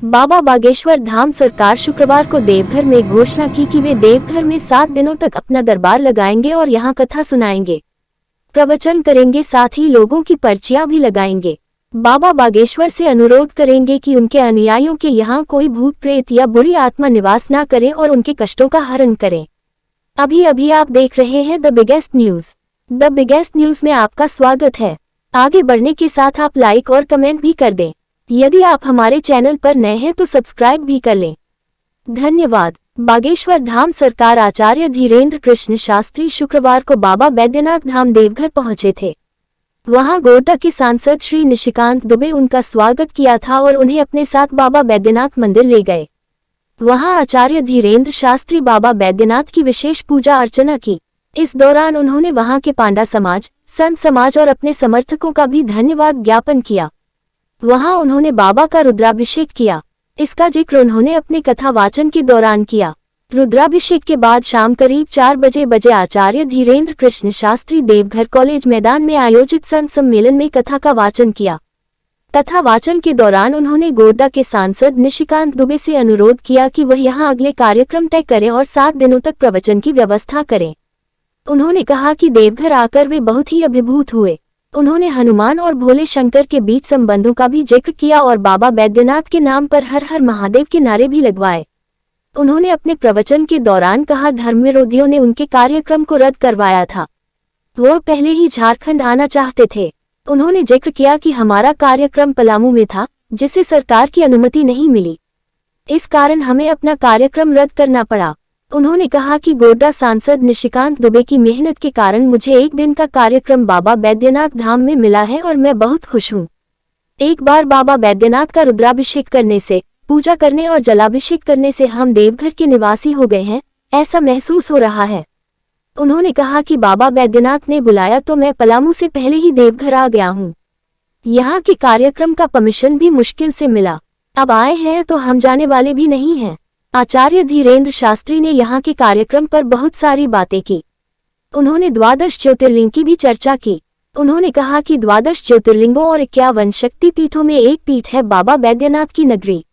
बाबा बागेश्वर धाम सरकार शुक्रवार को देवघर में घोषणा की कि वे देवघर में 7 दिनों तक अपना दरबार लगाएंगे और यहां कथा सुनाएंगे, प्रवचन करेंगे, साथ ही लोगों की पर्चियां भी लगाएंगे। बाबा बागेश्वर से अनुरोध करेंगे कि उनके अनुयायियों के यहाँ कोई भूत प्रेत या बुरी आत्मा निवास न करे और उनके कष्टों का हरण करें। अभी अभी आप देख रहे हैं the biggest news. The biggest news में आपका स्वागत है। आगे बढ़ने के साथ आप लाइक और कमेंट भी कर दें। यदि आप हमारे चैनल पर नए हैं तो सब्सक्राइब भी कर लें। धन्यवाद। बागेश्वर धाम सरकार आचार्य धीरेन्द्र कृष्ण शास्त्री शुक्रवार को बाबा बैद्यनाथ धाम देवघर पहुंचे थे। वहां गोड्डा के सांसद श्री निशिकांत दुबे उनका स्वागत किया था और उन्हें अपने साथ बाबा बैद्यनाथ मंदिर ले गए। वहां आचार्य धीरेन्द्र शास्त्री बाबा बैद्यनाथ की विशेष पूजा अर्चना की। इस दौरान उन्होंने वहां के पांडा समाज, संत समाज और अपने समर्थकों का भी धन्यवाद ज्ञापन किया। वहां उन्होंने बाबा का रुद्राभिषेक किया। इसका जिक्र उन्होंने अपने कथा वाचन के दौरान किया। रुद्राभिषेक के बाद शाम करीब 4 बजे आचार्य धीरेन्द्र कृष्ण शास्त्री देवघर कॉलेज मैदान में आयोजित संत सम्मेलन में कथा का वाचन किया। कथा वाचन के दौरान उन्होंने गोड्डा के सांसद निशिकांत दुबे से अनुरोध किया कि वह यहां अगले कार्यक्रम तय करें और 7 दिनों तक प्रवचन की व्यवस्था करें। उन्होंने कहा कि देवघर आकर वे बहुत ही अभिभूत हुए। उन्होंने हनुमान और भोले शंकर के बीच संबंधों का भी जिक्र किया और बाबा बैद्यनाथ के नाम पर हर हर महादेव के नारे भी लगवाए। उन्होंने अपने प्रवचन के दौरान कहा, धर्म विरोधियों ने उनके कार्यक्रम को रद्द करवाया था। वो पहले ही झारखंड आना चाहते थे। उन्होंने जिक्र किया कि हमारा कार्यक्रम पलामू में था, जिसे सरकार की अनुमति नहीं मिली। इस कारण हमें अपना कार्यक्रम रद्द करना पड़ा। उन्होंने कहा कि गोड्डा सांसद निशिकांत दुबे की मेहनत के कारण मुझे एक दिन का कार्यक्रम बाबा बैद्यनाथ धाम में मिला है और मैं बहुत खुश हूँ। एक बार बाबा बैद्यनाथ का रुद्राभिषेक करने से, पूजा करने और जलाभिषेक करने से हम देवघर के निवासी हो गए हैं, ऐसा महसूस हो रहा है। उन्होंने कहा कि बाबा बैद्यनाथ ने बुलाया तो मैं पलामू से पहले ही देवघर आ गया हूँ। यहाँ के कार्यक्रम का परमिशन भी मुश्किल से मिला। अब आए हैं तो हम जाने वाले भी नहीं हैं। आचार्य धीरेन्द्र शास्त्री ने यहाँ के कार्यक्रम पर बहुत सारी बातें की। उन्होंने 12 ज्योतिर्लिंग की भी चर्चा की। उन्होंने कहा कि 12 ज्योतिर्लिंगों और 51 शक्तिपीठों में एक पीठ है बाबा बैद्यनाथ की नगरी।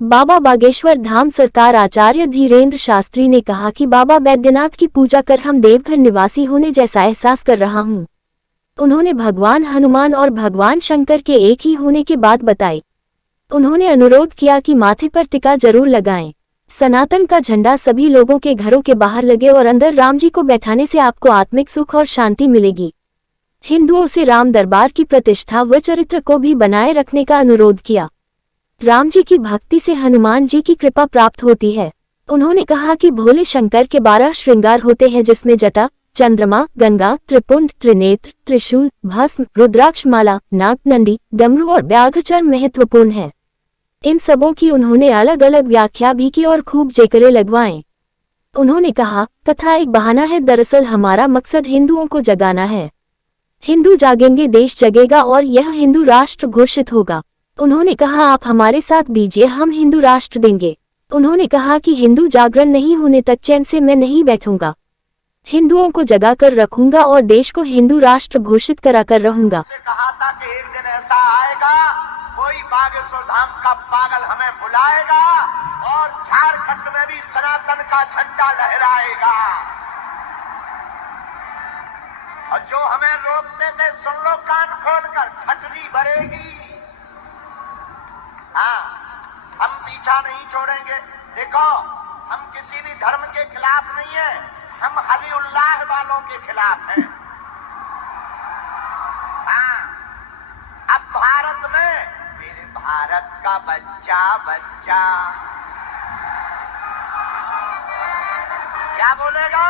बाबा बागेश्वर धाम सरकार आचार्य धीरेन्द्र शास्त्री ने कहा कि बाबा बैद्यनाथ की पूजा कर हम देवघर निवासी होने जैसा एहसास कर रहा हूँ। उन्होंने भगवान हनुमान और भगवान शंकर के एक ही होने की बात बताई। उन्होंने अनुरोध किया कि माथे पर टिका जरूर लगाएं। सनातन का झंडा सभी लोगों के घरों के बाहर लगे और अंदर राम जी को बैठाने से आपको आत्मिक सुख और शांति मिलेगी। हिंदुओं से राम दरबार की प्रतिष्ठा व चरित्र को भी बनाए रखने का अनुरोध किया। राम जी की भक्ति से हनुमान जी की कृपा प्राप्त होती है। उन्होंने कहा कि भोले शंकर के 12 श्रृंगार होते हैं, जिसमें जटा, चंद्रमा, गंगा, त्रिपुंड, त्रिनेत्र, त्रिशूल, भस्म, रुद्राक्ष माला, नाग, नंदी, डमरू और व्याघ्रचर्म महत्वपूर्ण है। इन सबों की उन्होंने अलग अलग व्याख्या भी की और खूब जिक्र लगवाएं। उन्होंने कहा, कथा एक बहाना है, दरअसल हमारा मकसद हिंदुओं को जगाना है। हिंदू जागेंगे देश जगेगा और यह हिंदू राष्ट्र घोषित होगा। उन्होंने कहा, आप हमारे साथ दीजिए, हम हिंदू राष्ट्र देंगे। उन्होंने कहा कि हिंदू जागरण नहीं होने तक चैन से मैं नहीं बैठूंगा। हिंदुओं को जगा कर रखूंगा और देश को हिंदू राष्ट्र घोषित करा कर रहूंगा। कहा था कि एक दिन ऐसा आएगा, कोई बागेश्वर धाम का पागल हमें बुलाएगा और झारखंड में भी सनातन का झंडा लहराएगा। और जो हमें रोकते थे, सुन लो कान खोलकर, ठटरी भरेगी। हाँ, हम पीछा नहीं छोड़ेंगे। देखो, हम किसी भी धर्म के खिलाफ नहीं है, हम हली उल्लाह वालों के खिलाफ हैं। हाँ, अब भारत में मेरे भारत का बच्चा बच्चा क्या बोलेगा?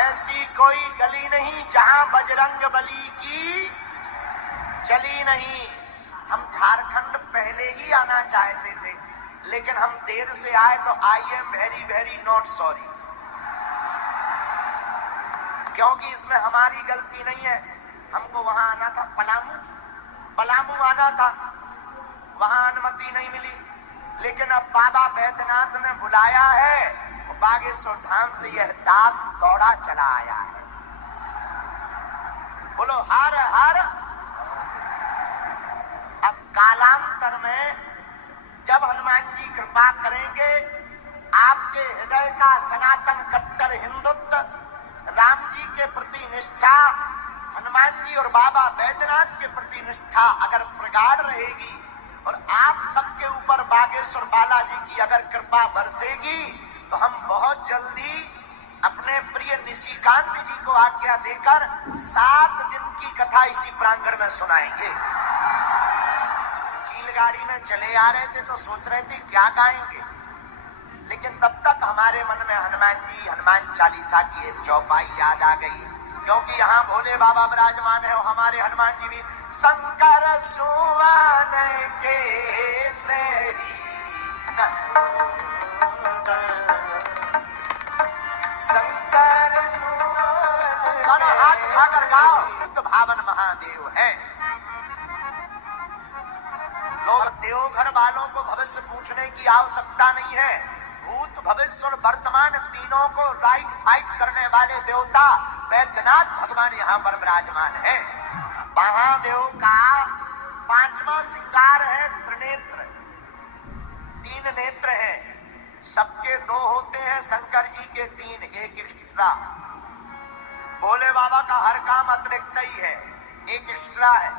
ऐसी कोई गली नहीं जहां बजरंग बली की चली नहीं। हम झारखंड पहले ही आना चाहते थे, लेकिन हम देर से आए तो I am very very not sorry, क्योंकि इसमें हमारी गलती नहीं है। हमको वहां आना था, पलामू आना था, वहां अनुमति नहीं मिली। लेकिन अब बाबा बैद्यनाथ ने बुलाया है, बागेश्वर धाम से यह दास दौड़ा चला आया है। बोलो हर हर। अब कालांतर में चाहेंगे आपके हृदय का सनातन कट्टर हिंदुत्व, राम जी के प्रति निष्ठा, हनुमान जी और बाबा बैद्यनाथ के प्रति निष्ठा अगर प्रगाढ़ रहेगी और आप सबके ऊपर बागेश्वर बालाजी की अगर कृपा बरसेगी तो हम बहुत जल्दी अपने प्रिय निशिकांत जी को आज्ञा देकर 7 दिन की कथा इसी प्रांगण में सुनाएंगे। गाड़ी में चले आ रहे थे तो सोच रहे थे क्या गाएंगे, लेकिन तब तक हमारे मन में हनुमान जी, हनुमान चालीसा की एक चौपाई याद आ गई, क्योंकि यहाँ भोले बाबा विराजमान है और हमारे हनुमान जी भी शंकर सुवन केसरी शंकर सुवन हाथ उठाकर गाओ, तो भावन महादेव है। लोग देवघर वालों को भविष्य पूछने की आवश्यकता नहीं है, भूत भविष्य और वर्तमान तीनों को राइट फाइट करने वाले देवता बैद्यनाथ भगवान यहाँ पर विराजमान है। महादेव का 5वां श्रृंगार है त्रिनेत्र, 3 नेत्र हैं, सबके 2 होते हैं, शंकर जी के 3, एक एक्स्ट्रा। भोले बाबा का हर काम अतिरिक्त ही है, एक एक्स्ट्रा है।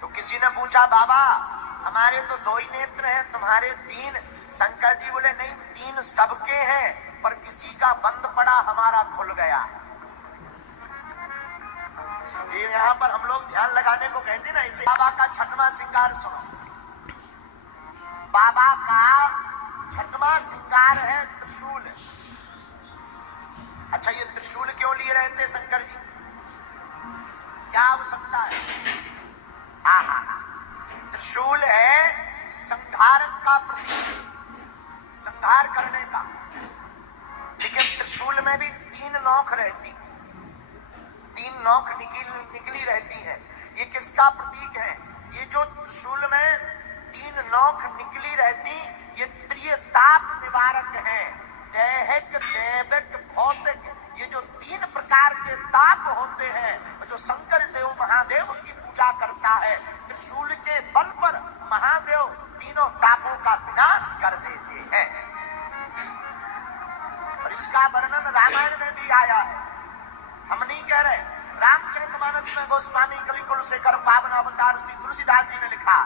तो किसी ने पूछा बाबा हमारे तो 2 ही नेत्र हैं, तुम्हारे 3? शंकर जी बोले नहीं, 3 सबके हैं, पर किसी का बंद पड़ा, हमारा खुल गया। ये यहाँ पर हम लोग ध्यान लगाने को कहते ना, इसे बाबा का 6वां श्रृंगार सुनो। बाबा का 6वां श्रृंगार है त्रिशूल। अच्छा, ये त्रिशूल क्यों लिए रहते शंकर जी, क्या आवश्यकता है? त्रिशूल है संहार का प्रतीक, संहार करने का, लेकिन त्रिशूल में भी 3 नोक रहती, 3 नोक निकली रहती है। ये किसका प्रतीक है? ये जो त्रिशूल में 3 नोक निकली रहती, ये त्रिताप निवारक है। दैहिक, दैविक, भौतिक, ये जो 3 प्रकार के ताप होते हैं, जो शंकर देव महादेव की पूजा करता है, त्रिशूल के बल पर महादेव तीनों तापों का विनाश कर देते हैं। और इसका वर्णन रामायण में भी आया है, हम नहीं कह रहे। रामचरितमानस में गोस्वामी कलिकुल शेखर पावन अवतार श्री तुलसीदास जी ने लिखा,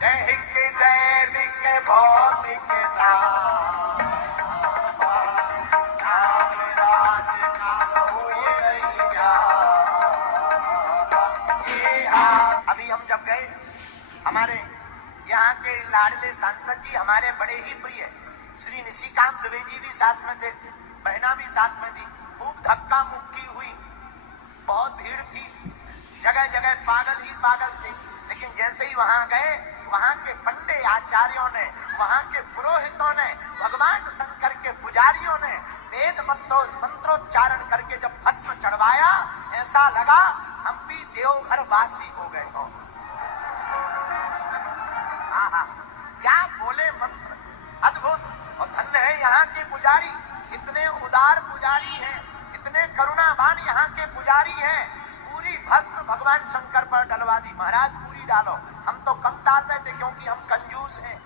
दैहिक दैविक भौतिक हमारे यहाँ के लाडले सांसद जी, हमारे बड़े ही प्रिय श्री निशिकांत द्विवेदी भी साथ में थे, बहना भी साथ में थी। खूब धक्का मुक्की हुई, बहुत भीड़ थी, जगह जगह पागल ही पागल थे। लेकिन जैसे ही वहां गए, वहां के पंडे आचार्यों ने, वहां के पुरोहितों ने, भगवान शंकर के पुजारियों ने वेद मंत्रोच्चारण करके जब भस्म चढ़वाया, ऐसा लगा हम भी देवघर वासी हो गए हो। क्या बोले मंत्र, अद्भुत। और धन्य है यहाँ के पुजारी, इतने उदार पुजारी हैं, इतने करुणावान यहाँ के पुजारी हैं। पूरी भस्म भगवान शंकर पर डलवा दी। महाराज पूरी डालो, हम तो कम डाल रहे थे क्योंकि हम कंजूस हैं,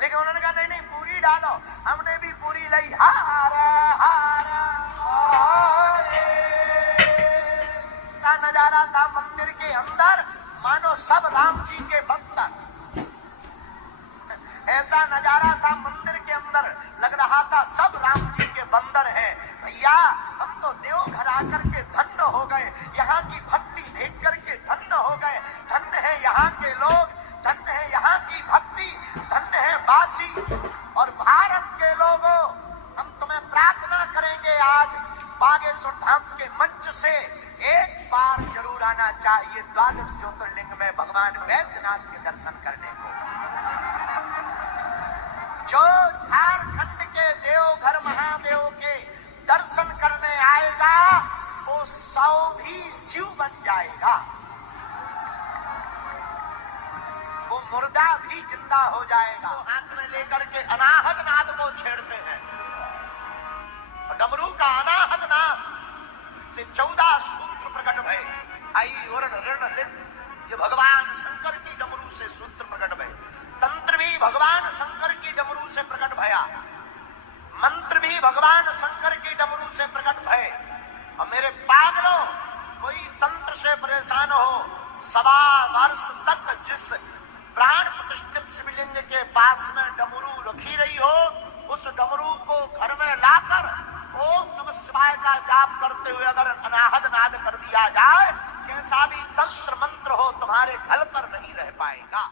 लेकिन उन्होंने कहा नहीं नहीं पूरी डालो। हमने भी पूरी लाई। हारा हारा सा नजारा था मंदिर के अंदर, मानो सब राम जी के भक्त। ऐसा नजारा था मंदिर के अंदर, लग रहा था सब राम जी के बंदर हैं। भैया हम तो देवघर आकर के धन्य हो गए, यहाँ की भक्ति देख करके धन्य हो गए। धन्य है यहाँ के लोग, धन्य है यहाँ की भक्ति, धन्य है वासी। और भारत के लोगों, हम तुम्हें प्रार्थना करेंगे आज बागेश्वर धाम के मंच से एक बार जरूर आना चाहिए द्वादश ज्योतिर्लिंग में भगवान बैद्यनाथ के दर्शन करने को। जो झारखंड के देवघर महादेव के दर्शन करने आएगा वो 100 भी शिव बन जाएगा, वो मुर्दा भी जिंदा हो जाएगा। तो हाथ में लेकर के अनाहत नाद को छेड़ते हैं, डमरू का अनाहत नाद से 14 सूत्र प्रकट भय। आई ओरण ऋण लित ये भगवान शंकर की डमरू से सूत्र प्रकट भय, तंत्र भी भगवान शंकर की डमरू से प्रकट भया, मंत्र भी भगवान शंकर की डमरू से प्रकट भय। और मेरे पागलों, कोई तंत्र से परेशान हो, 1.25 वर्ष तक जिस प्राण प्रतिष्ठित शिवलिंग के पास में डमरू रखी रही हो, उस डमरू को घर में लाकर ओम नमः शिवाय का जाप करते हुए अगर अनाहत नाद कर दिया जाए, कैसा भी तंत्र मंत्र हो तुम्हारे घर पर नहीं रह पाएगा।